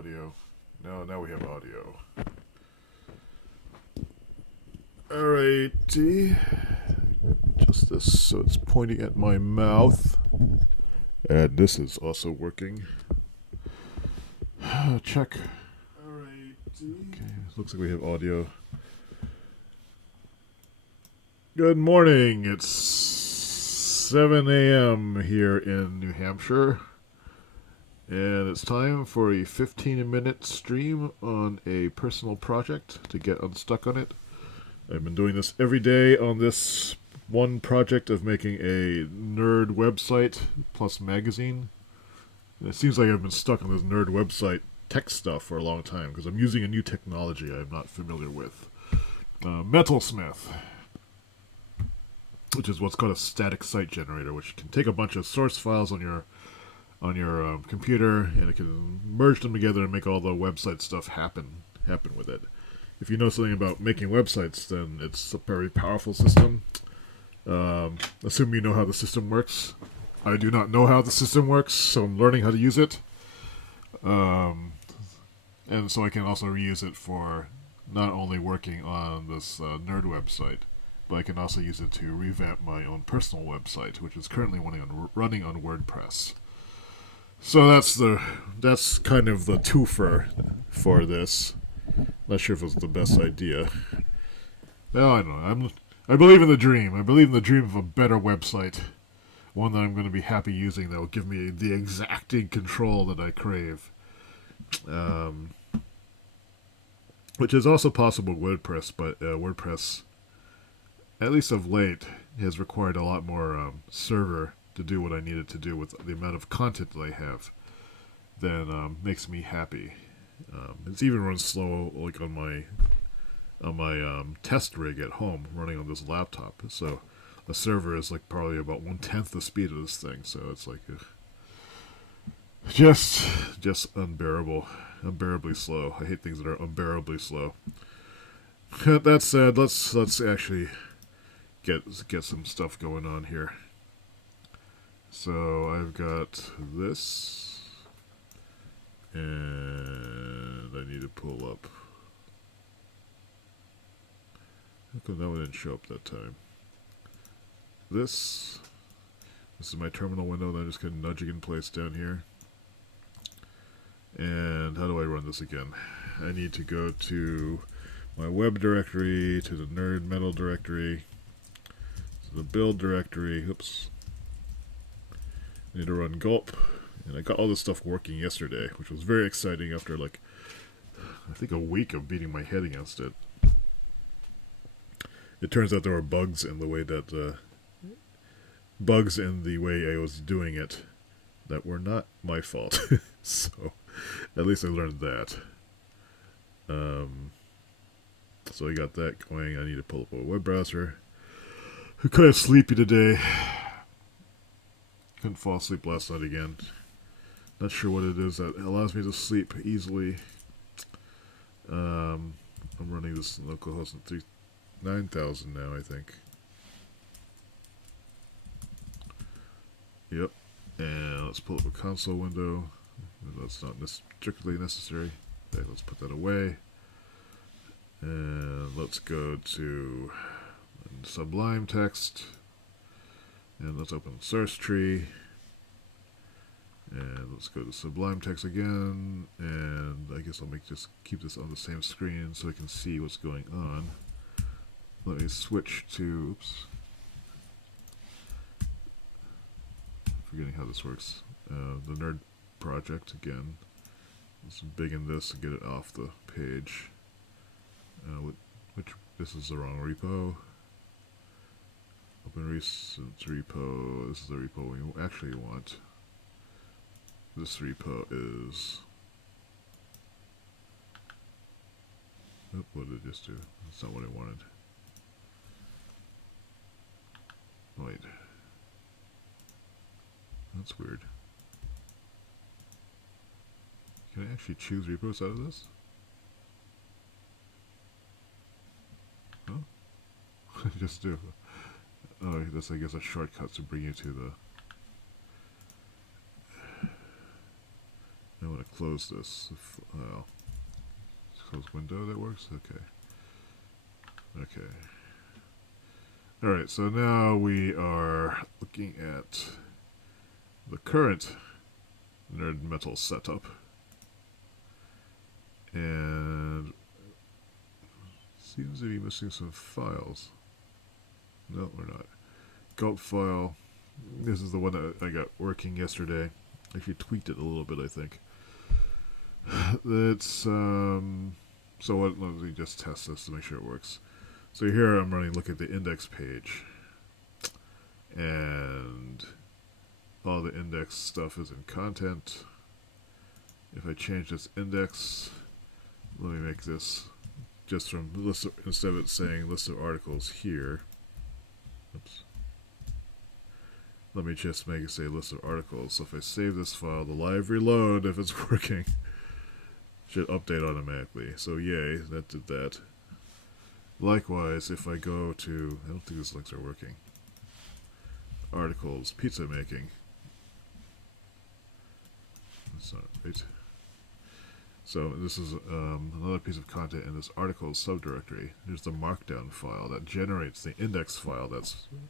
audio. No, now we have audio. Alrighty. Just this so it's pointing at my mouth. And this is also working. Check. Alrighty. Okay, looks like we have audio. Good morning. It's 7 a.m. here in New Hampshire. And it's time for a 15-minute stream on a personal project to get unstuck on it. I've been doing this every day on this one project of making a nerd website plus magazine. And it seems like I've been stuck on this nerd website tech stuff for a long time because I'm using a new technology I'm not familiar with. Metalsmith, which is what's called a static site generator, which can take a bunch of source files on your computer, and it can merge them together and make all the website stuff happen with it. If you know something about making websites, then it's a very powerful system. Assume you know how the system works. I do not know how the system works, so I'm learning how to use it. And so I can also reuse it for not only working on this nerd website, but I can also use it to revamp my own personal website, which is currently running on WordPress. So that's kind of the twofer for this. Not sure if it was the best idea. No, I don't know. I believe in the dream. I believe in the dream of a better website, one that I'm going to be happy using that will give me the exacting control that I crave. Which is also possible with WordPress, but WordPress, at least of late, has required a lot more server to do what I needed to do with the amount of content that I have. Then makes me happy. It's even runs slow, like on my test rig at home, running on this laptop. So a server is like probably about 1/10 the speed of this thing. So it's like just unbearably slow. I hate things that are unbearably slow. That said, let's actually get some stuff going on here. So I've got this, and I need to pull up. How come that one didn't show up that time? This is my terminal window that I'm just kind of nudging in place down here. And how do I run this again? I need to go to my web directory, to the nerd metal directory, to the build directory. Oops. I need to run gulp, and I got all this stuff working yesterday, which was very exciting after like I think a week of beating my head against it. It turns out there were bugs in the way I was doing it that were not my fault. So at least I learned that. So I got that going. I need to pull up a web browser. I'm kind of sleepy today. Couldn't fall asleep last night again. Not sure what it is that allows me to sleep easily. I'm running this localhost at 9,000 now, I think. Yep. And let's pull up a console window. That's not strictly necessary. Okay, let's put that away. And let's go to Sublime Text. And let's open source tree. And let's go to Sublime Text again. And I guess I'll keep this on the same screen so I can see what's going on. Let me switch to, oops. Forgetting how this works. The nerd project again. Let's big in this and get it off the page. This is the wrong repo. Open recent repo. This is the repo we actually want. This repo is. Oh, what did it just do? That's not what I wanted. Wait. That's weird. Can I actually choose repos out of this? Huh? Just do. Oh, that's I guess a shortcut to bring you to the. I want to close this. Close window, that works? Okay. Okay. Alright, so now we are looking at the current Nerd Metal setup. And seems to be missing some files. No, we're not. Gulp file. This is the one that I got working yesterday. Actually tweaked it a little bit, I think. It's so let me just test this to make sure it works. So here I'm running look at the index page, and all the index stuff is in content. If I change this index, let me make this just from list of, instead of it saying list of articles here. Oops. Let me just make it say list of articles. So if I save this file, the live reload, if it's working, should update automatically. So yay, that did that. Likewise, if I go to, I don't think these links are working. Articles, pizza making. That's not right. So this is another piece of content in this articles subdirectory. Here's the markdown file that generates the index file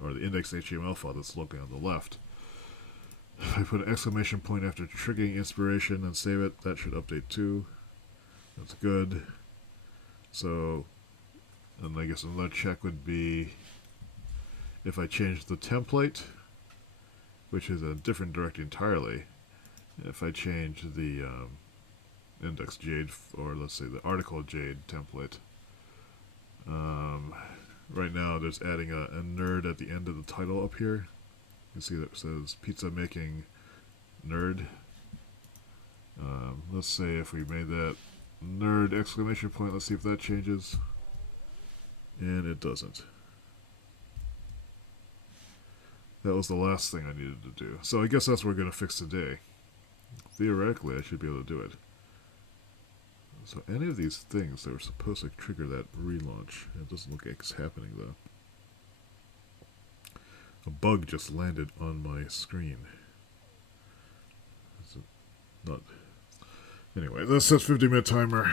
or the index HTML file that's located on the left. If I put an exclamation point after triggering inspiration and save it, that should update too. That's good. So, and I guess another check would be if I change the template, which is a different directory entirely. If I change the index jade, or let's say the article jade template, right now there's adding a nerd at the end of the title up here. You can see that it says pizza making nerd. Let's say if we made that nerd exclamation point, let's see if that changes. And it doesn't. That was the last thing I needed to do. So I guess that's what we're going to fix today. Theoretically, I should be able to do it. So any of these things that were supposed to trigger that relaunch, it doesn't look like it's happening though. A bug just landed on my screen. Is it not? Anyway, let's set 50-minute timer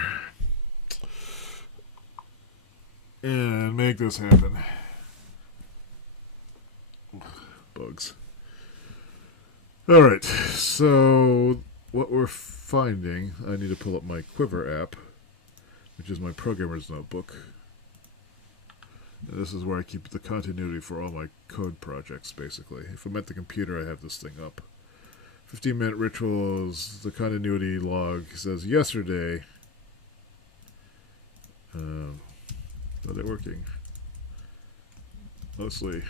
and make this happen. Bugs. Alright, so what we're finding, I need to pull up my Quiver app, which is my programmer's notebook. And this is where I keep the continuity for all my code projects, basically. If I'm at the computer, I have this thing up. 15-minute rituals, the continuity log says yesterday. Are they working? Mostly.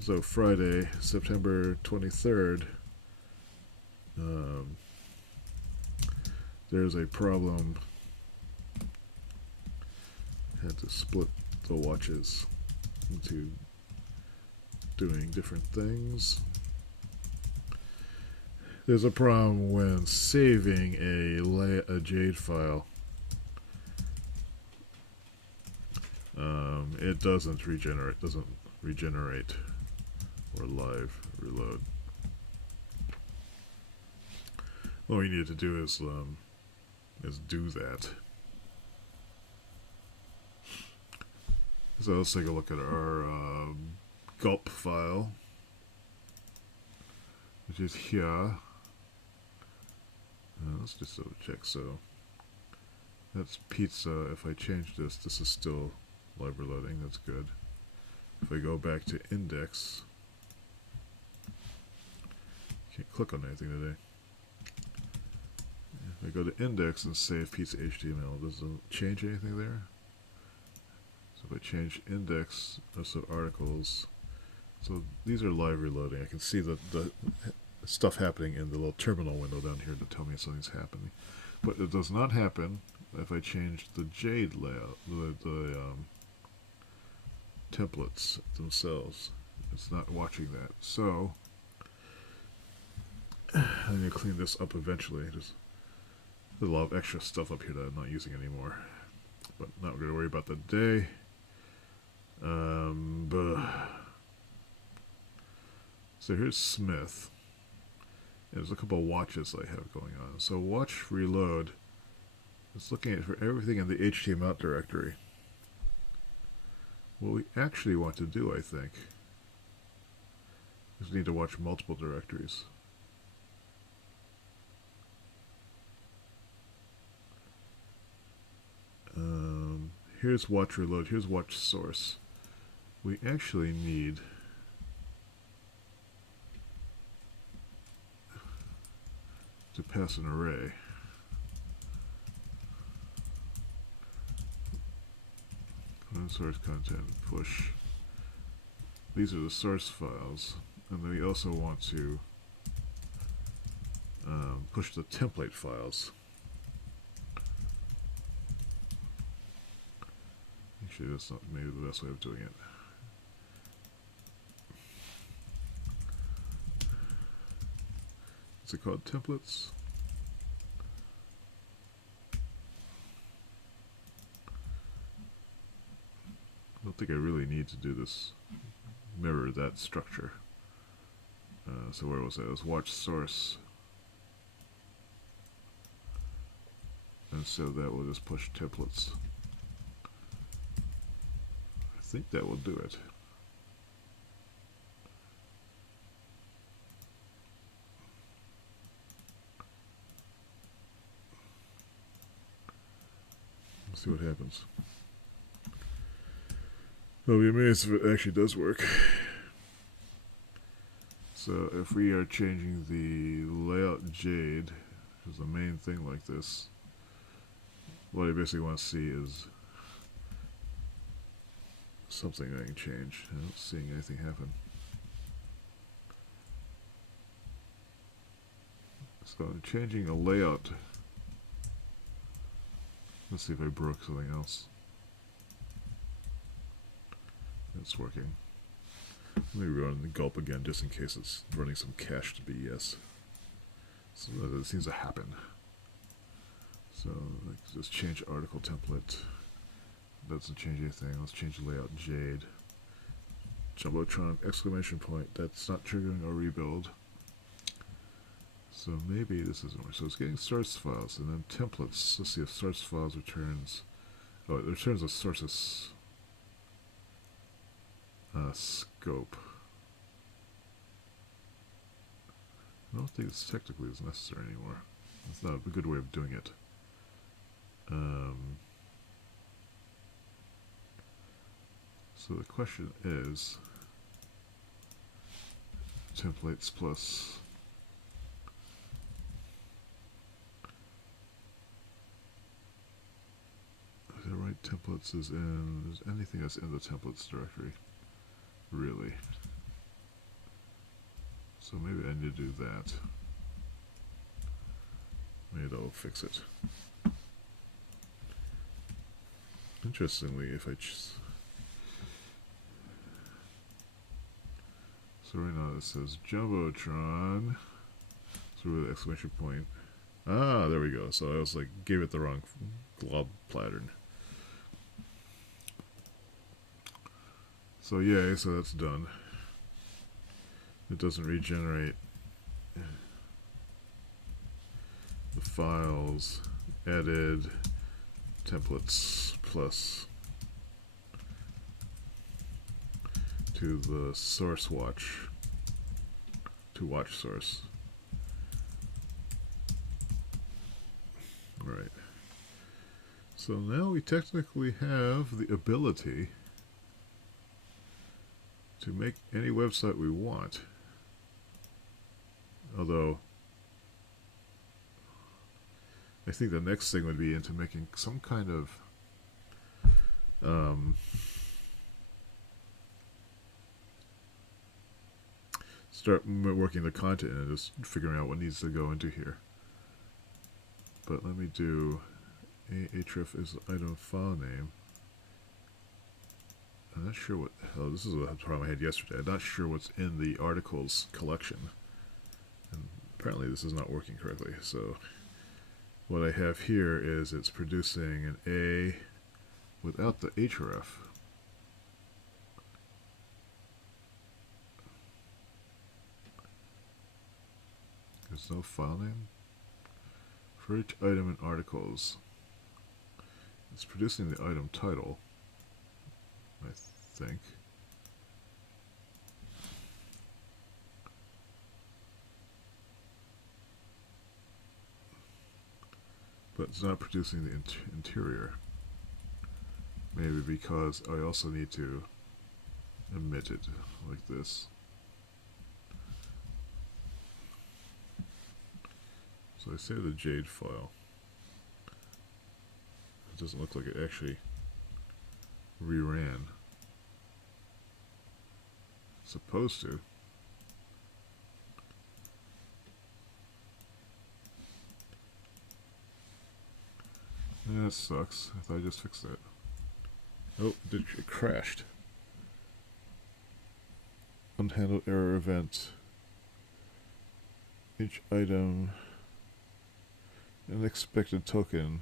So Friday, September 23rd, there's a problem. Had to split the watches into doing different things. There's a problem when saving a Jade file. It doesn't regenerate or live reload. What we need to do is do that. So let's take a look at our gulp file, which is here. Let's just double check. So that's pizza. If I change this, this is still live reloading. That's good. If I go back to index, can't click on anything today. If I go to index and save pizza HTML, does it change anything there? So if I change index, so articles, so these are live reloading. I can see the stuff happening in the little terminal window down here to tell me something's happening. But it does not happen if I change the Jade layout, the templates themselves. It's not watching that. So I need to clean this up eventually. There's a lot of extra stuff up here that I'm not using anymore. But not going to worry about that today. So here's Smith. There's a couple of watches I have going on. So watch reload is looking at for everything in the HTML directory. What we actually want to do, I think, is we need to watch multiple directories. Here's watch reload, here's watch source. We actually need to pass an array. Source content, push. These are the source files, and then we also want to push the template files. Actually, that's not maybe the best way of doing it. What's it called? Templates? I don't think I really need to do this, mirror that structure. So where was that? It was watch source. And so that will just push templates. I think that will do it. Let's see what happens. I'll be amazed if it actually does work. So if we are changing the layout jade, which is the main thing like this, what I basically want to see is something I can change. I'm not seeing anything happen. So I'm changing a layout. Let's see if I broke something else. It's working. Let me run the gulp again just in case it's running some cached BS. So that seems to happen. So let's just change article template. Doesn't change anything. Let's change layout jade. Jumbotron exclamation point. That's not triggering a rebuild. So maybe this isn't working. So it's getting source files and then templates. Let's see if source files returns. Oh, it returns a sources scope. I don't think it's technically as necessary anymore. It's not a good way of doing it. So the question is templates plus the right templates is in, there's anything that's in the templates directory, really. So maybe I need to do that. Maybe that'll fix it. Interestingly, if I so right now it says Jumbotron, so with exclamation point. Ah, there we go. So I was like, gave it the wrong glob pattern. So yay, so that's done. It doesn't regenerate the files. Added templates plus to the source watch, to watch source. Alright. So now we technically have the ability to make any website we want. Although I think the next thing would be into making some kind of start working the content and just figuring out what needs to go into here. But let me do href is item file name. I'm not sure what the hell, this is a problem I had yesterday. I'm not sure what's in the articles collection. And apparently this is not working correctly. So what I have here is it's producing an A without the href. There's no file name. For each item in articles, it's producing the item title, I think. But it's not producing the interior. Maybe because I also need to emit it like this. So I save the Jade file. It doesn't look like it actually reran. It's supposed to. Yeah, that sucks. I thought I just fixed that. Oh, it crashed. Unhandled error event. Each item, unexpected token.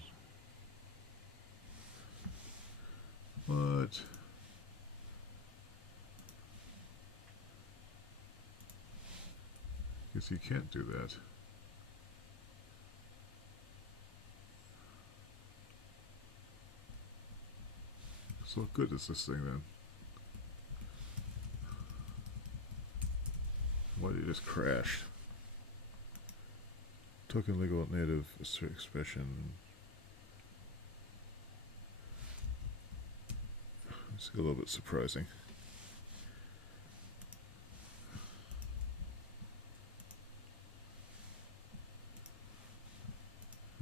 What? Guess you can't do that. So what good is this thing then? Why did it just crash? Token legal native expression. It's a little bit surprising.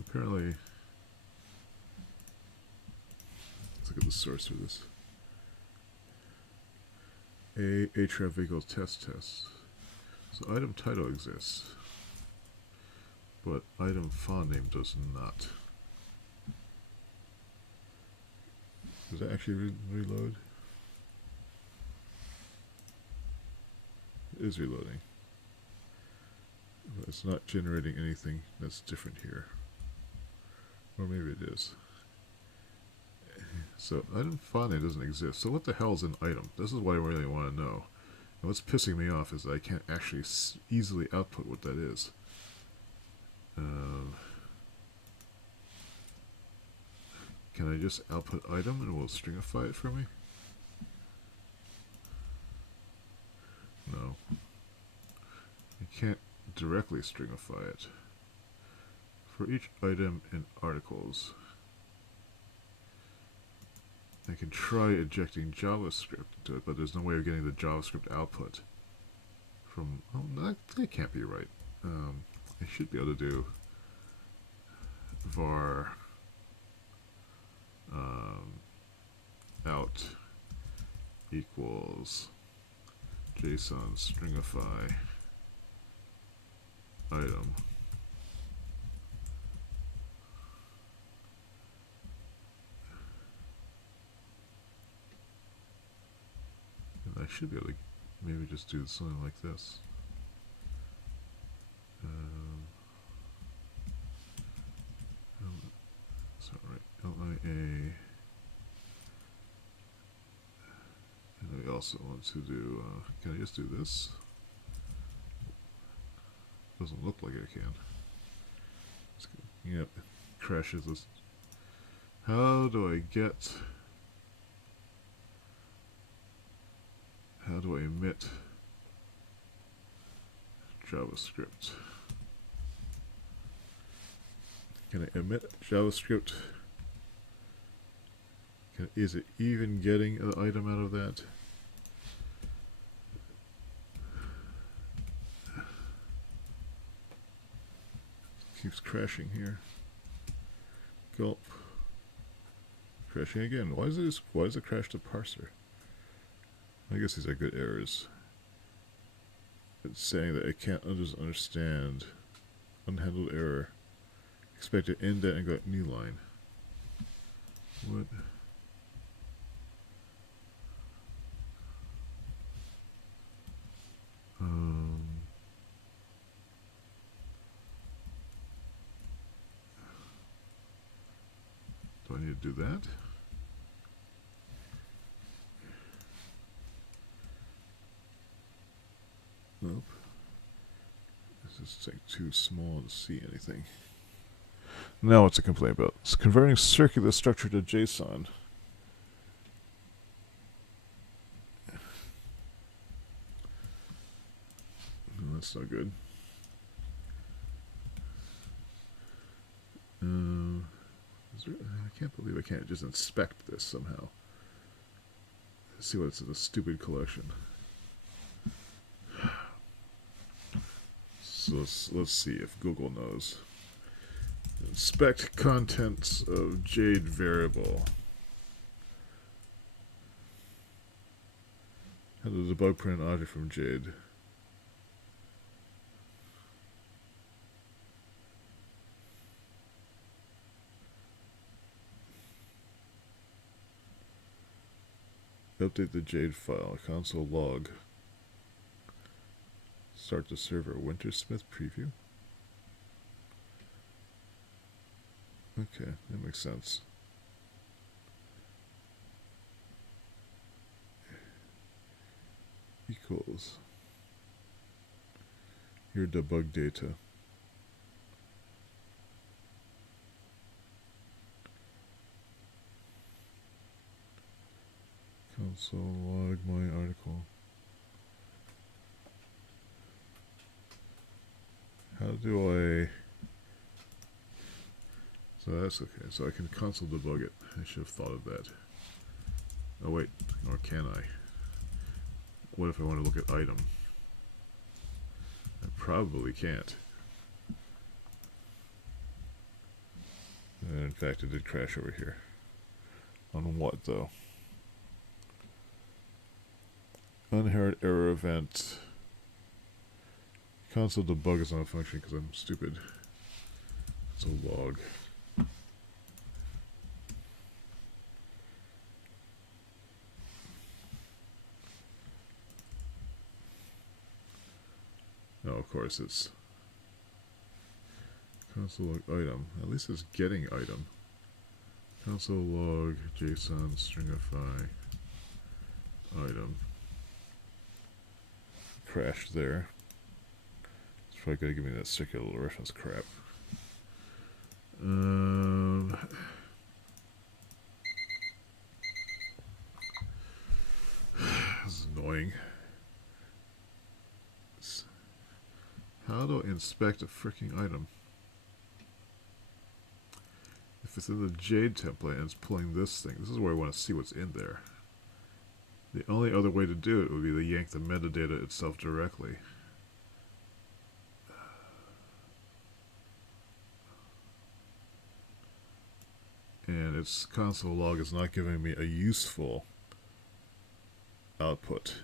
Apparently, let's look at the source of this. Href equals test. So item title exists, but item file name does not. Does it actually reload? It is reloading. But it's not generating anything that's different here. Or maybe it is. So item file name doesn't exist. So what the hell is an item? This is what I really want to know. And what's pissing me off is that I can't actually easily output what that is. Can I just output item and it will stringify it for me? No. You can't directly stringify it. For each item in articles, I can try injecting JavaScript into it, but there's no way of getting the JavaScript output from... Oh, no, that can't be right. I should be able to do var out equals JSON stringify item. And I should be able to maybe just do something like this. Sorry, LIA. And we also want to do, can I just do this? Doesn't look like I can. Yep, crashes this. How do I emit JavaScript? Can I emit JavaScript? Is it even getting an item out of that? Keeps crashing here. Gulp. Crashing again. Why does it crash the parser? I guess these are good errors. It's saying that it can't understand unhandled error. Expected indent and got new line. What? Do I need to do that? Nope. This thing too small to see anything. Now what's a complaint about? It's converting circular structure to JSON. No, that's not good. I can't believe I can't just inspect this somehow. Let's see what's in the stupid collection. So let's see if Google knows. Inspect contents of Jade variable. How to debug print an object from Jade. Update the Jade file. Console log. Start the server. Wintersmith preview. Okay, that makes sense. Equals. Your debug data. Console log my article. How do I... So that's okay. So I can console debug it. I should have thought of that. Oh wait, or can I? What if I want to look at item? I probably can't. And in fact, it did crash over here. On what though? Unheard error event. Console debug is not functioning because I'm stupid. It's a log. Oh, of course it's console log item. At least it's getting item. Console log JSON stringify item. Crashed there. It's probably gonna give me that circular reference crap. This is annoying. How do I inspect a freaking item? If it's in the Jade template and it's pulling this thing, this is where I want to see what's in there. The only other way to do it would be to yank the metadata itself directly. And its console log is not giving me a useful output.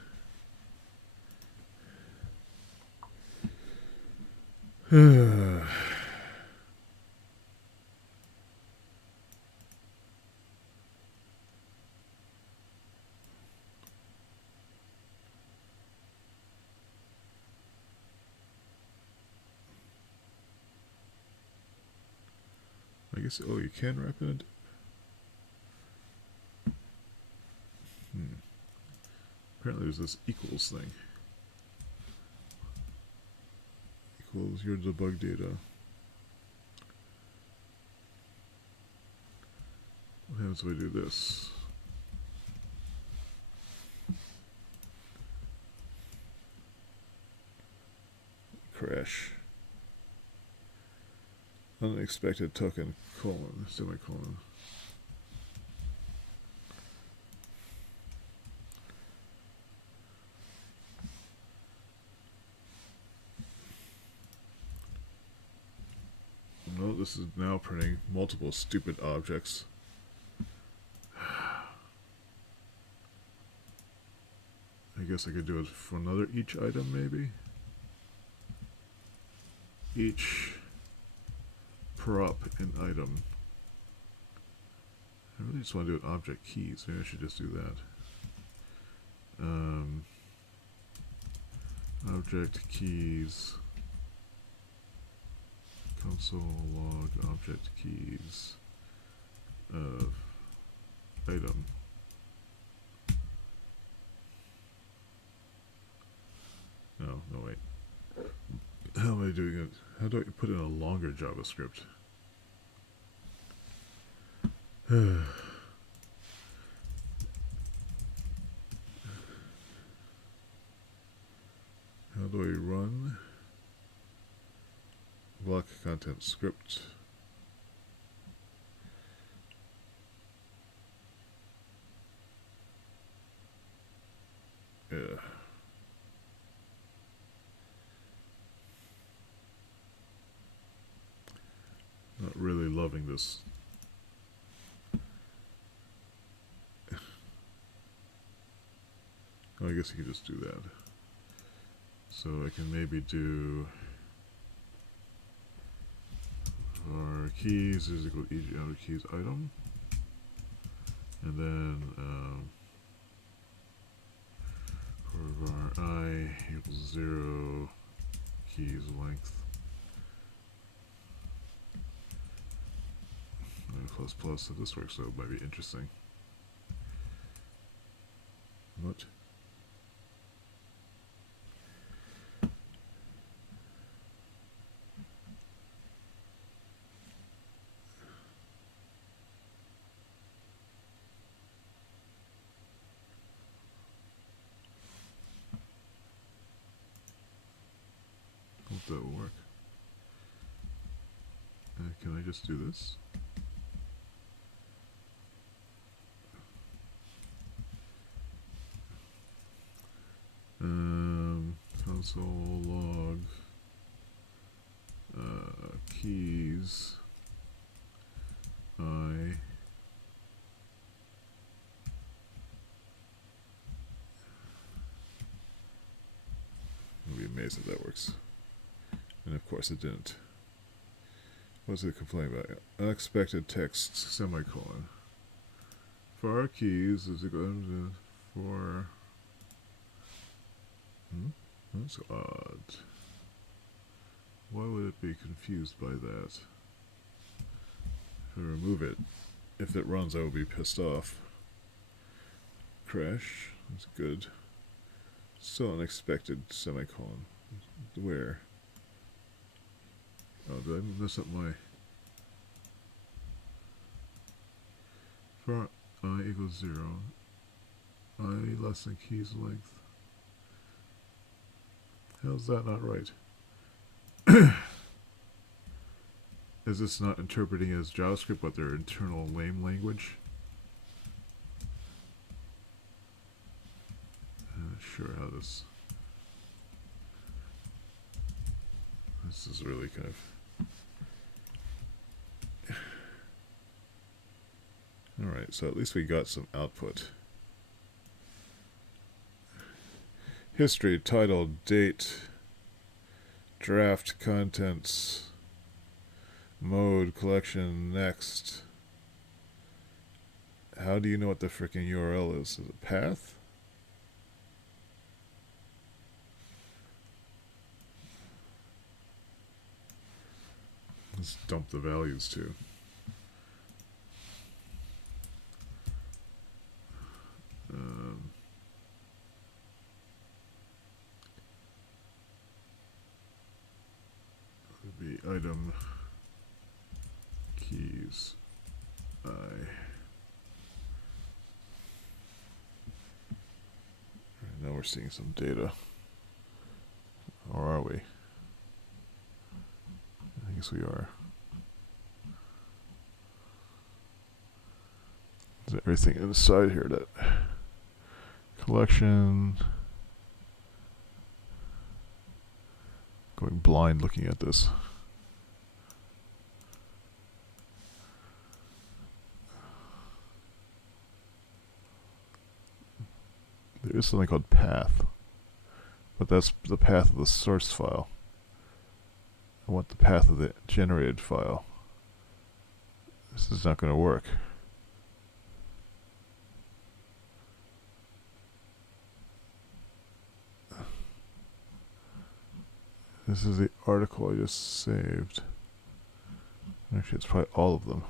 I guess, oh, you can wrap it in. Apparently there's this equals thing. Equals your debug data. What happens if I do this? Crash. Unexpected token, colon, semicolon. Well, this is now printing multiple stupid objects. I guess I could do it for another each item, maybe? Each prop in item. I really just want to do an object keys. Maybe I should just do that. Object keys. Console log object keys of item. No, wait. How am I doing it? How do I put in a longer JavaScript? How do I run? Block content script. Yeah. Not really loving this. Oh, I guess you could just do that. So I can maybe do var keys is equal to each outer keys item, and then for var I equals 0 keys length plus plus. So this works, so it might be interesting. What? Hope that will work. Can I just do this? Console log keys I I'll be amazed if that works. And of course it didn't. What's it complaining about? Unexpected text, semicolon. For our keys is equal to for That's odd. Why would it be confused by that? If I remove it, if it runs I will be pissed off. Crash, that's good. Still unexpected semicolon. Where? Oh, did I mess up my... For I equals 0. I less than keys length. How's that not right? Is this not interpreting as JavaScript but their internal lame language? Not sure how this is really kind of... Alright, so at least we got some output. History, title, date, draft, contents, mode, collection, next. How do you know what the frickin' URL is? Is it path? Let's dump the values too. Be item keys I. Now we're seeing some data. Or are we? I guess we are. Is everything inside here that collection? Going blind looking at this. There is something called path, but that's the path of the source file. I want the path of the generated file. This is not going to work. This is the article I just saved. Actually, it's probably all of them.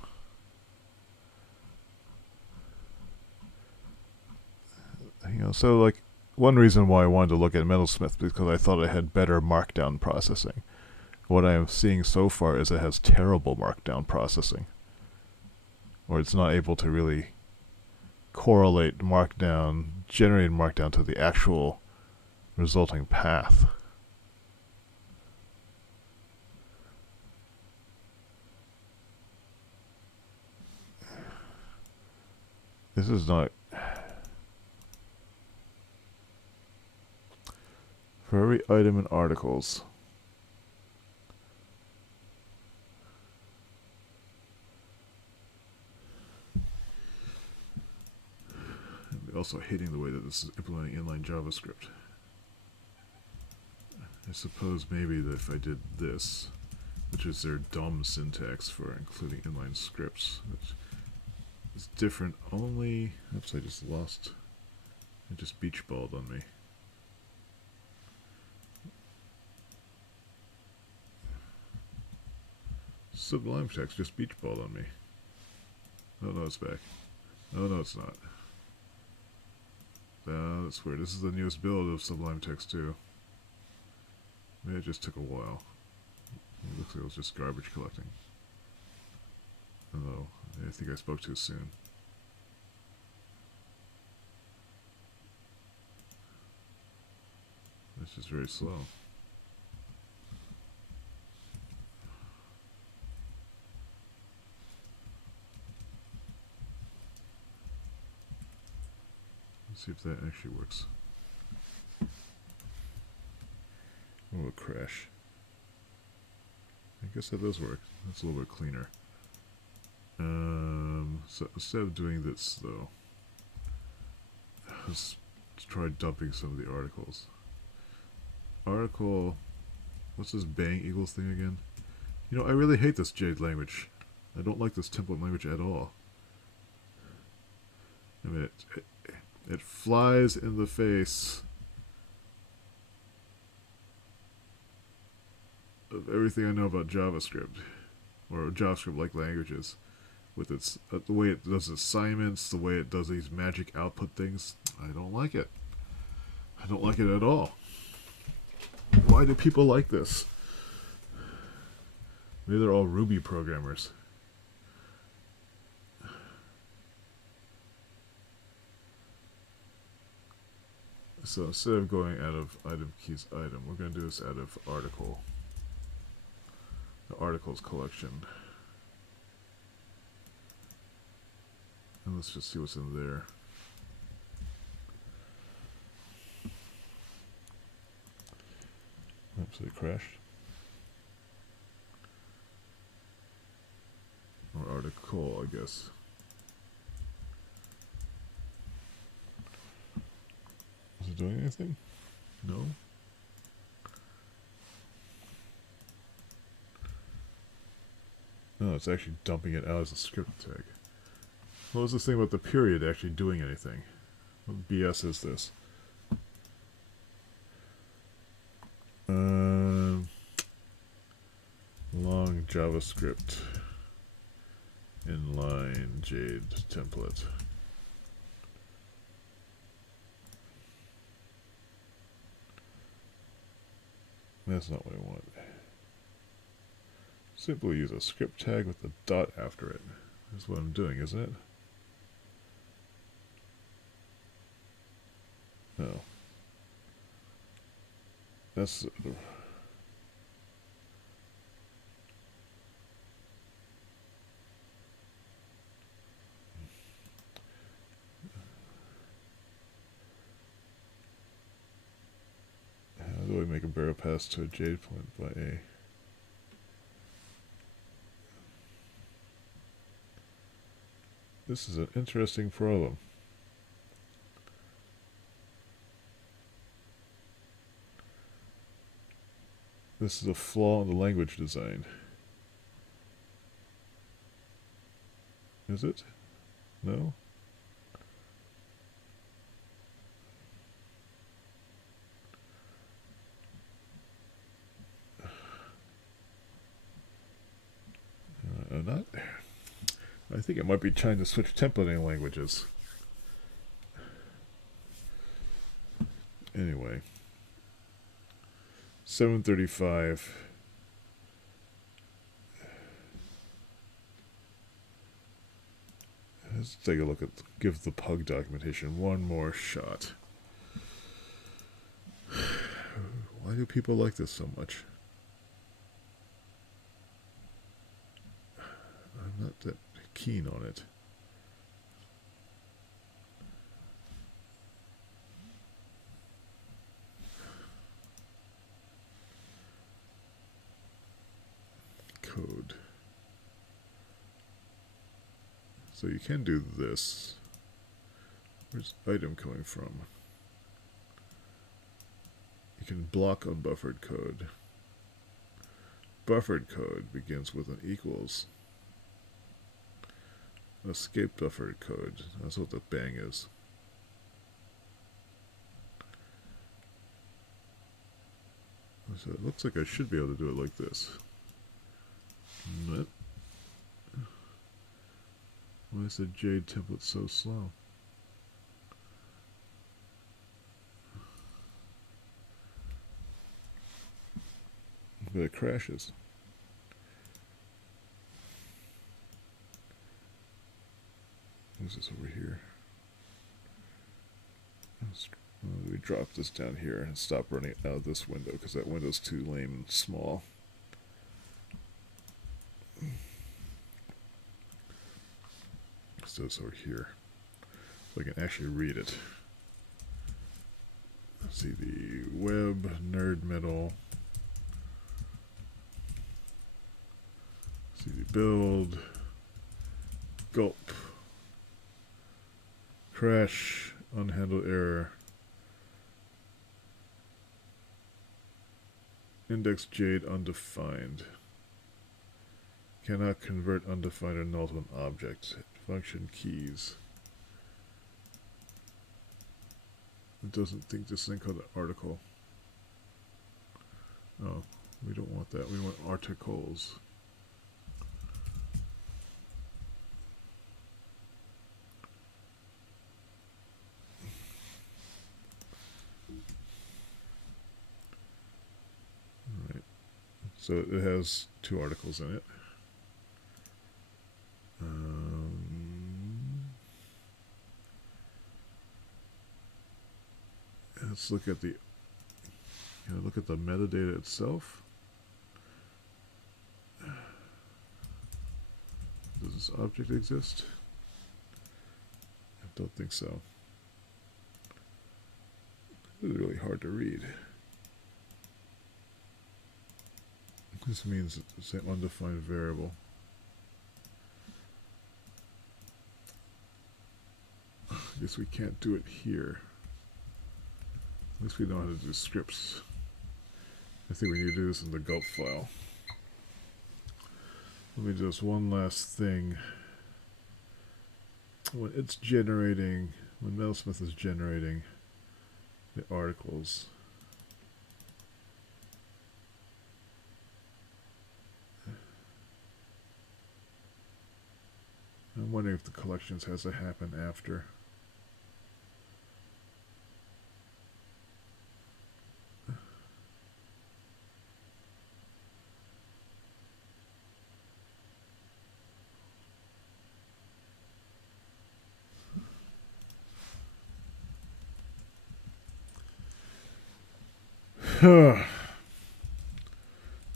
You know, so like one reason why I wanted to look at Metalsmith because I thought I had better markdown processing. What I am seeing so far is it has terrible markdown processing, or it's not able to really correlate markdown, generated markdown to the actual resulting path. This is not... For every item in articles, I'm also hating the way that this is implementing inline JavaScript. I suppose maybe that if I did this, which is their dumb syntax for including inline scripts, which is different only... Oops, I just lost... It just beach balled on me. Sublime text just beach balled on me. Oh no, it's back. Oh no, it's not. That's weird. This is the newest build of Sublime Text 2. Maybe it just took a while. It looks like it was just garbage collecting. Oh, I think I spoke too soon. It's just very slow. Let's see if that actually works. Oh, a crash. I guess that does work. That's a little bit cleaner. So instead of doing this, though, let's try dumping some of the articles. Article... What's this bang equals thing again? You know, I really hate this Jade language. I don't like this template language at all. I mean, it flies in the face of everything I know about JavaScript, or JavaScript-like languages, with its the way it does assignments, the way it does these magic output things. I don't like it. I don't like it at all. Why do people like this? Maybe they're all Ruby programmers. So instead of going out of item keys item, we're going to do this out of article. The articles collection. And let's just see what's in there. Oops, it crashed. Or article, I guess. Is it doing anything? No? No, it's actually dumping it out as a script tag. What was this thing about the period actually doing anything? What BS is this? Long JavaScript inline Jade template. That's not what I want. Simply use a script tag with a dot after it. That's what I'm doing, isn't it? No. That's... How do I make a barrel pass to a jade point by A? This is an interesting problem. This is a flaw in the language design. Is it? No? Not. I think it might be trying to switch templating languages. Anyway. 735. Let's take a look at, give the pug documentation one more shot. Why do people like this so much? I'm not that keen on it. Code. So you can do this. Where's item coming from? You can block unbuffered code. Buffered code begins with an equals. Escape buffered code. That's what the bang is. So it looks like I should be able to do it like this. But why is the Jade template so slow? But it crashes. What's this over here? We drop this down here and stop running out of this window because that window's too lame and small. So it's over here. So I can actually read it. Let's see the web, nerd metal. See the build, gulp, crash, unhandled error, index Jade undefined, cannot convert undefined or null to an object, function keys. It doesn't think this thing called an article. Oh, we don't want that. We want articles. Alright. So it has two articles in it. Let's look at the metadata itself. Does this object exist? I don't think so. It's really hard to read. This means it's an undefined variable. I guess we can't do it here. At least we know how to do scripts. I think we need to do this in the gulp file. Let me do this one last thing. When it's generating, when Metalsmith is generating the articles, I'm wondering if the collections has to happen after.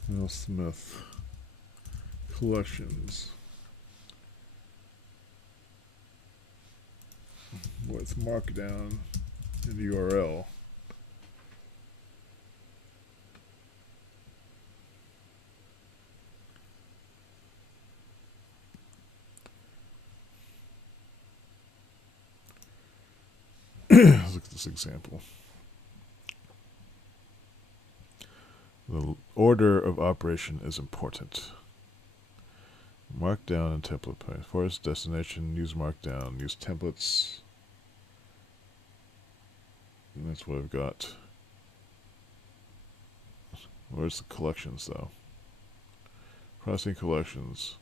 Metalsmith collections with markdown and URL. Let's look at this example. The order of operation is important. Markdown and template point. Force destination, use markdown, use templates. And that's what I've got. Where's the collections though? Crossing collections.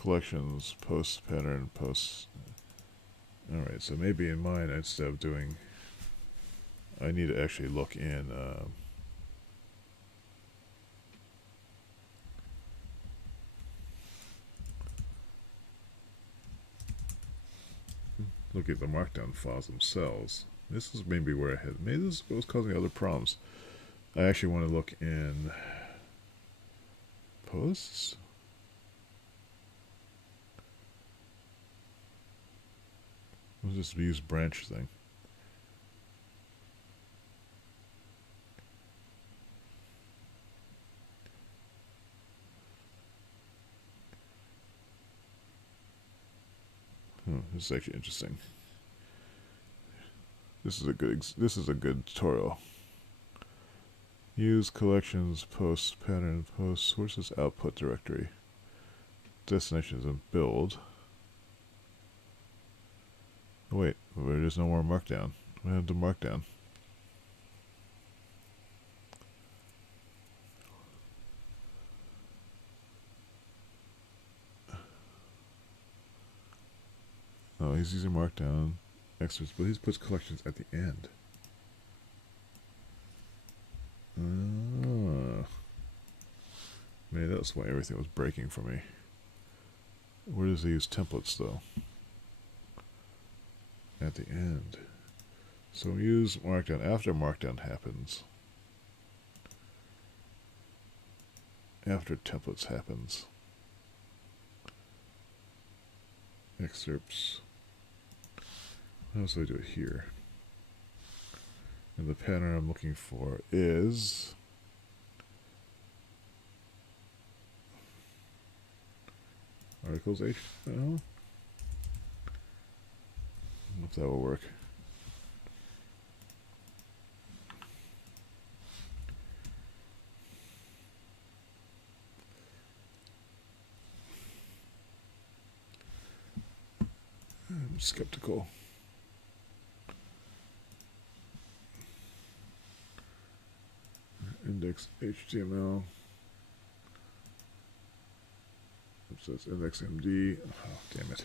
Collections, post pattern, post. Alright, so maybe in mine, instead of doing, I need to actually look in look at the markdown files themselves. This is maybe where I had. Maybe this is what was causing other problems. I actually want to look in posts. What's this views branch thing? This is actually interesting. This is a good tutorial. Use collections, post pattern, post sources, output directory, destinations, and build. Oh, wait, there's no more markdown. What happened to markdown? Oh, he's using markdown extras, but he puts collections at the end. Maybe that's why everything was breaking for me. Where does he use templates, though? At the end. So use markdown after markdown happens. After templates happens. Excerpts. How else do I do it here? And the pattern I'm looking for is articles HTML. I don't know if that will work. I'm skeptical. Index HTML. It says index MD. Oh, damn it.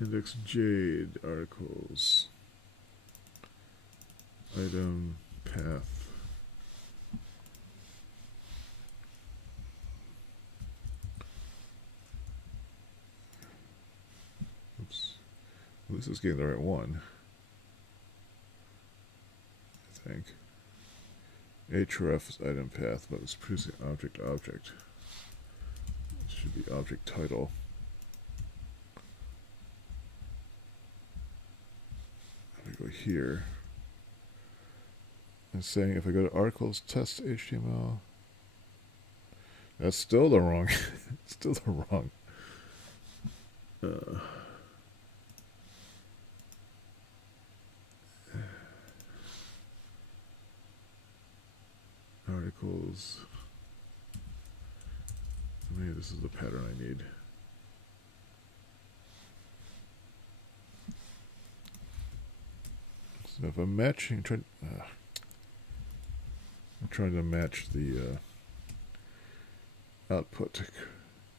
Index Jade articles. Item path. Oops. Well, this is getting the right one. I think. href is item path, but it's producing object. It should be object title. I'm going to go here. It's saying if I go to articles test HTML, that's still the wrong. Still the wrong. Articles. Maybe this is the pattern I need. So if I'm matching, I'm trying to match the output.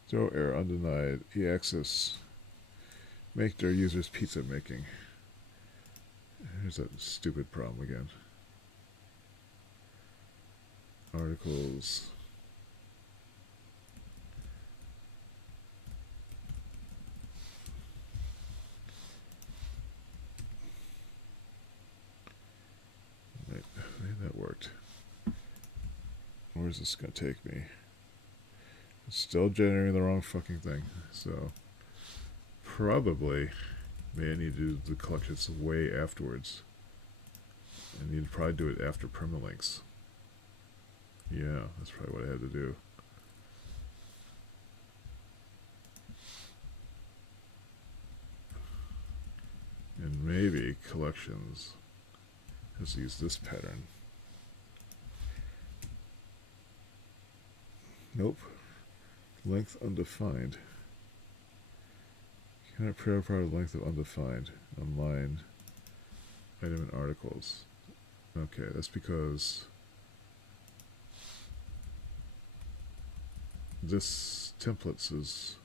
Throw error undenied. E-access. Make their users pizza making. Here's that stupid problem again. Articles. Maybe that worked. Where's this going to take me? It's still generating the wrong fucking thing. So, probably, may I need to do the collections way afterwards. I need to probably do it after permalinks. Yeah, that's probably what I had to do. And maybe collections has used this pattern. Nope. Length undefined. Cannot verify the length of undefined on line item and articles. Okay, that's because this templates is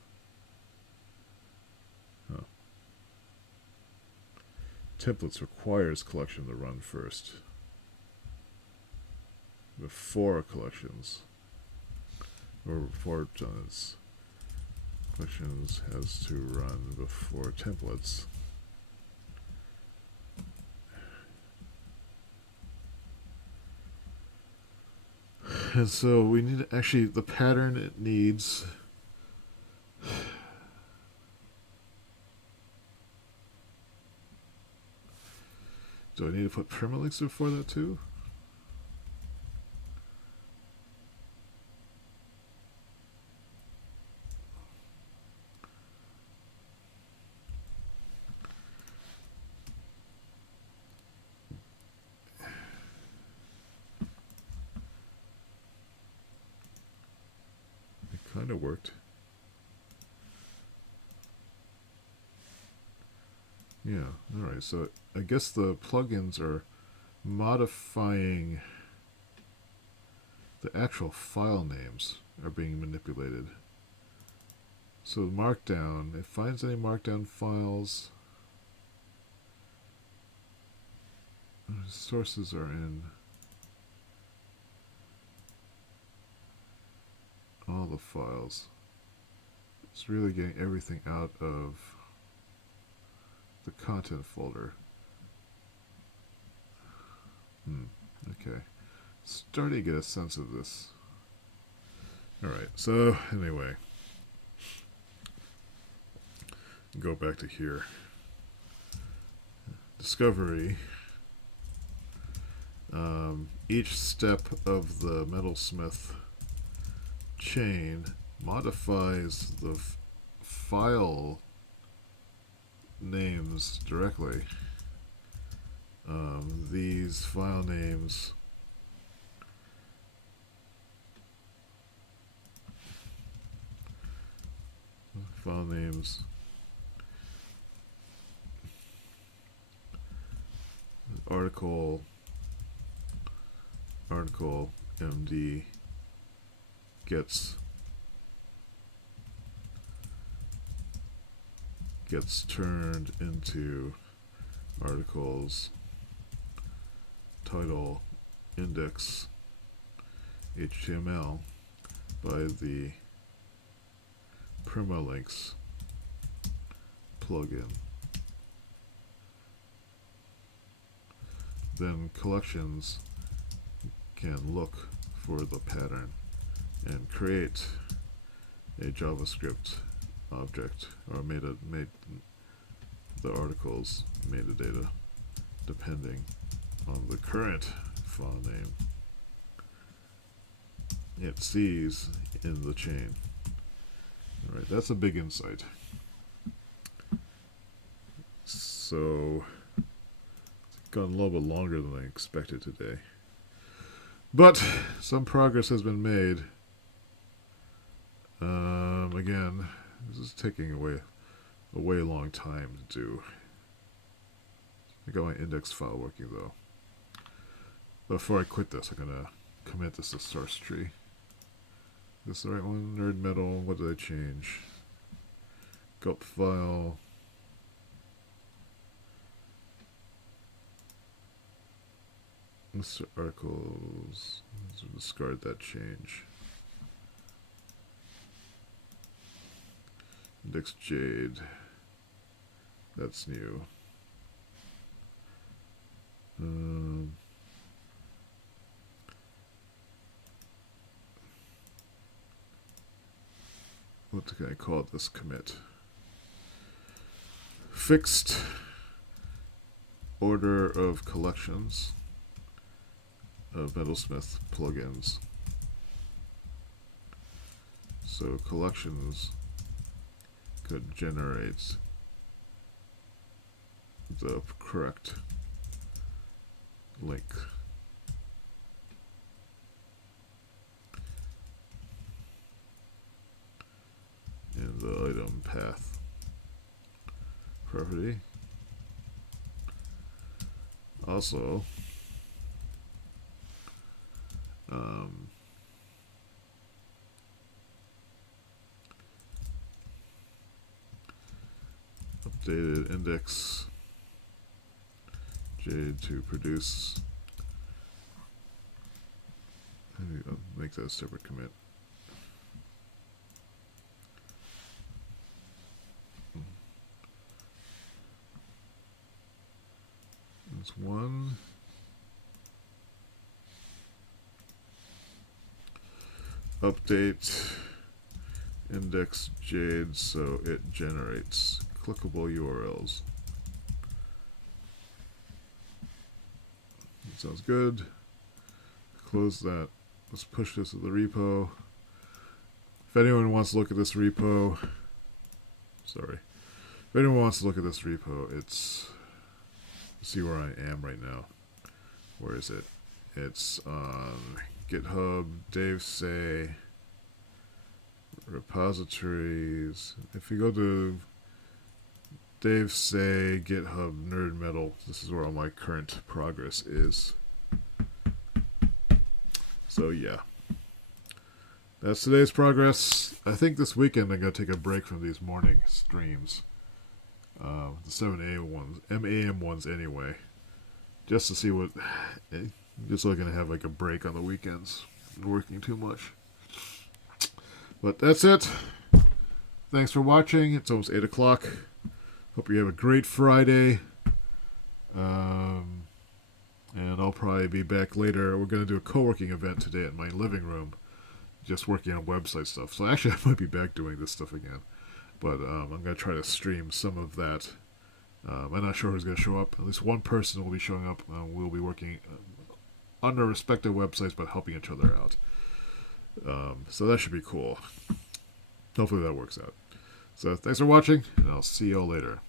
templates requires collection to run first before collections. or before collections has to run before templates. And so we need actually the pattern it needs. Do I need to put permalinks before that too? It kind of worked. Yeah, alright, so I guess the plugins are modifying the actual file names are being manipulated. So Markdown, it finds any Markdown files. Sources are in all the files. It's really getting everything out of the content folder. Okay. Starting to get a sense of this. Alright, so anyway. Go back to here. Discovery. Each step of the Metalsmith chain modifies the file names directly. These file names article MD gets turned into articles title index HTML by the permalinks plugin. Then collections can look for the pattern and create a JavaScript object or made the articles metadata depending on the current file name it sees in the chain. Alright, that's a big insight. So it's gone a little bit longer than I expected today. But some progress has been made. Again, this is taking a way long time to do. I got my index file working though. Before I quit this, I'm gonna commit this to source tree. This is the right one? Nerd metal. What did I change? Gulp file. Mr. Articles. Let's discard that change. Index Jade. That's new. What can I call this commit? Fixed order of collections of Metalsmith plugins. So collections could generate the correct link. In the item path property. Also, updated index Jade to produce. I'll make that a separate commit. There's one. Update index Jade so it generates clickable URLs. That sounds good. Close that. Let's push this to the repo. If anyone wants to look at this repo, sorry. If anyone wants to look at this repo, it's, see where I am right now. Where is it? It's on GitHub, Dave Say, repositories. If you go to Dave Say, GitHub, Nerd Metal, this is where all my current progress is. So yeah, that's today's progress. I think this weekend I'm going to take a break from these morning streams. The 7 a.m. ones anyway. Just to see what, just looking to have like a break on the weekends. Working too much. But that's it. Thanks for watching. It's almost 8 o'clock. Hope you have a great Friday. And I'll probably be back later. We're going to do a co-working event today at my living room. Just working on website stuff. So actually I might be back doing this stuff again. But I'm going to try to stream some of that. I'm not sure who's going to show up. At least one person will be showing up. We'll be working on their respective websites but helping each other out. So that should be cool. Hopefully that works out. So thanks for watching, and I'll see you all later.